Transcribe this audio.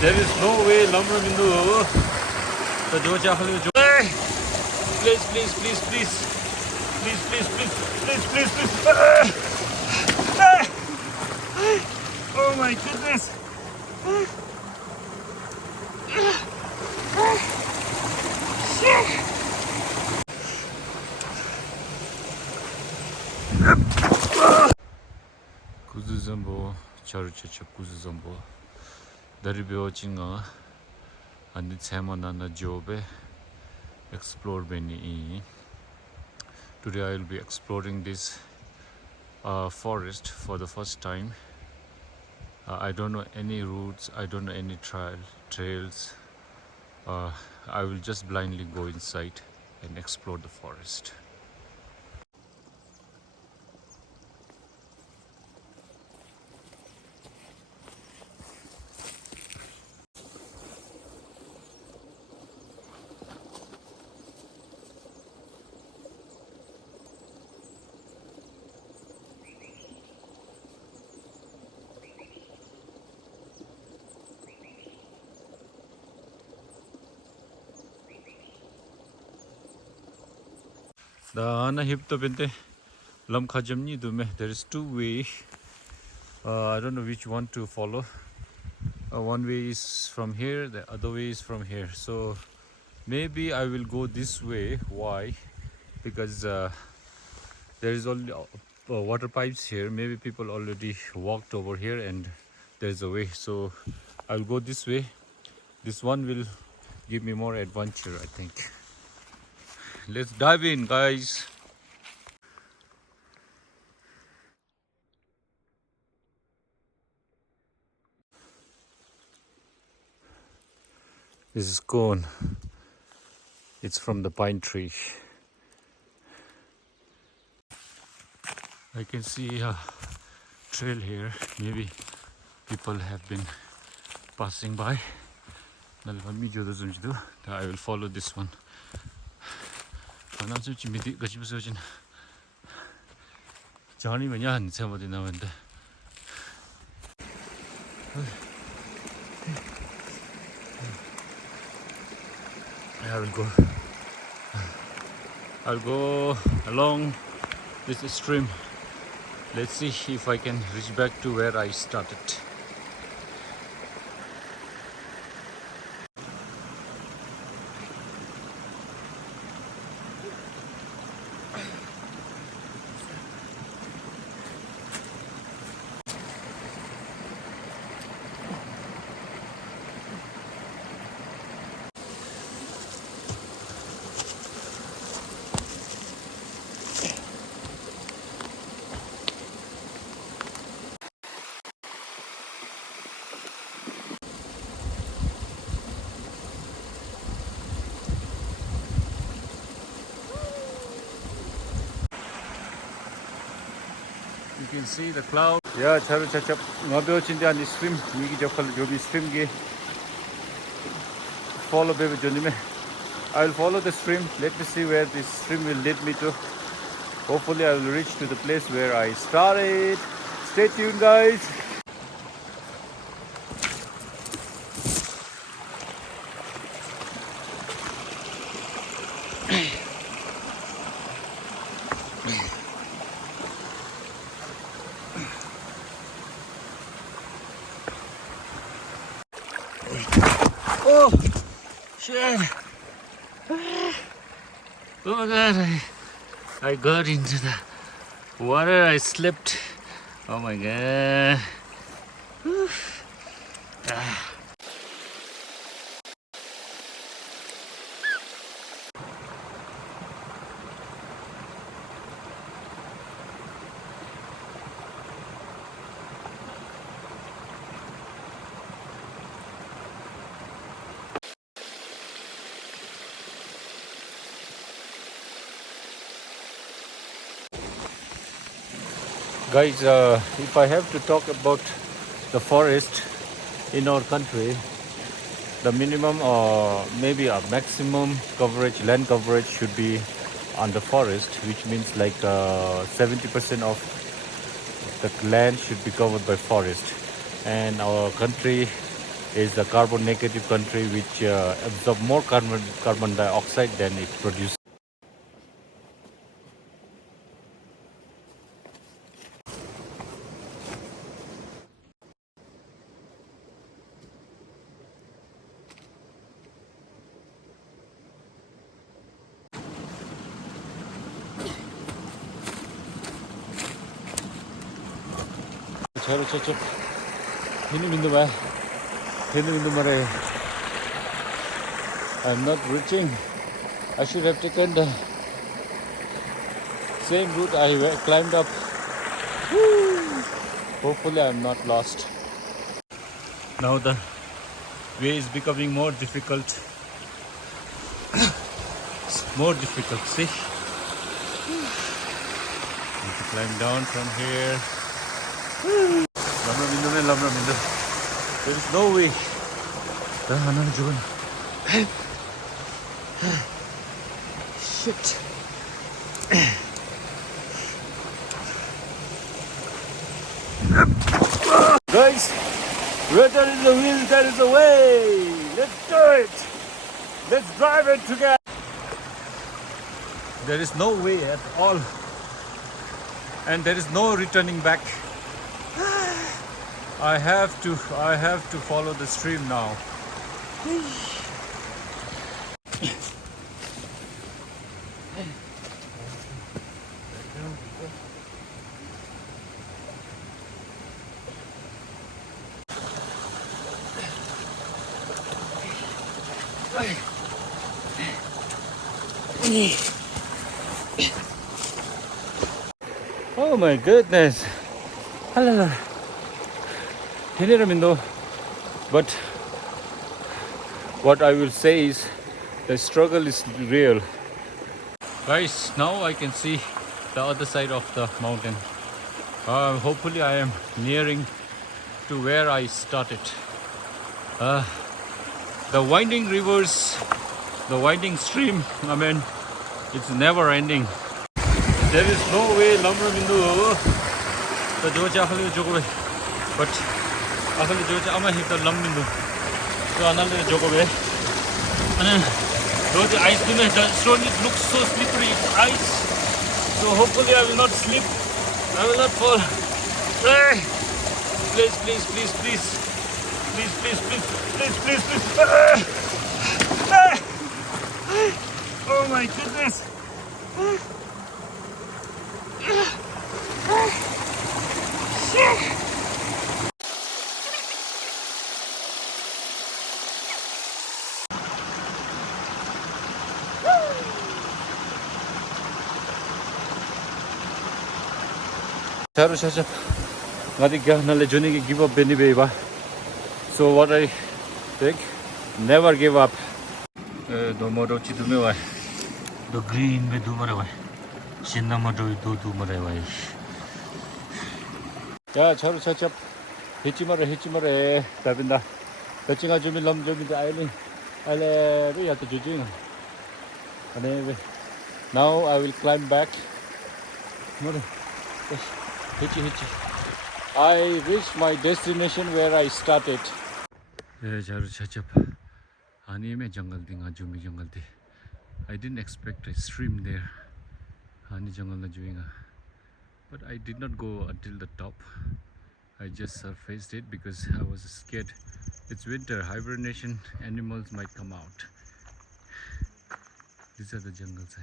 There is no way lumber bindu. The doja halu jo. Please, please, please, please, please, please, please, please, please, please. Oh my goodness. 구즈점보 자루체체 구즈점보 다리베오 징어 안디 세마나나 조베 explore beni. Today I will be exploring this forest for the first time. I don't know any routes, I don't know any trails. I will just blindly go inside and explore the forest. The hip to bente lam khajamni dume. There is two ways. I don't know which one to follow. One way is from here, the other way is from here. So maybe I will go this way. Why? Because there is only water pipes here. Maybe people already walked over here and there is a way. So I'll go this way. This one will give me more adventure, I think. Let's dive in, guys. This is cone. It's from the pine tree. I can see a trail here. Maybe people have been passing by. I will follow this one. I'll go along this stream. Let's see if I can reach back to where I started. You can see the cloud. Yeah, charu chachap. Ngabyo chinde ani swim. Migi jokhal jobi swim ge. Follow baby joni me. I will follow the stream. Let me see where this stream will lead me to. Hopefully I will reach to the place where I started. Stay tuned, guys. Oh shit! Oh my god! I got into the water. I slipped. Oh my god! Guys, if I have to talk about the forest in our country, the minimum or maybe a maximum coverage, land coverage should be on the forest, which means like 70% of the land should be covered by forest. And our country is a carbon negative country which absorb more carbon dioxide than it produces. I'm not reaching. I should have taken the same route I climbed up. Hopefully I'm not lost. Now the way is becoming more difficult. More difficult, see? Need to climb down from here. There is no way. Shit. Guys, where there is a will, there is a way. Let's do it. Let's drive it together. There is no way at all. And there is no returning back. I have to follow the stream now. Oh my goodness. Hello. But what I will say is the struggle is real. Guys, now I can see the other side of the mountain. Hopefully I am nearing to where I started. The winding rivers, the winding stream, I mean, it's never ending. There is no way Lamra Bindu the Joja Jogobe, but Akali Joja Ama hit the Lambindu. So another Jogobe. And then those ice the stone it looks so slippery, it's ice. So hopefully I will not slip. I will not fall. Please, please, please, please. Please, please, please, please, please, please. Oh my goodness. Give up any. So what I think, never give up. The green be do mara Shinamado do mara. Yeah, charu chachap. Hichimara, Tabinda. Touching Jimmy Lum Jimmy the island. We have to judging. And anyway, now I will climb back. Hitchy. I reached my destination where I started. I didn't expect a stream there. But I did not go until the top. I just surfaced it because I was scared. It's winter, hibernation, animals might come out. These are the jungles.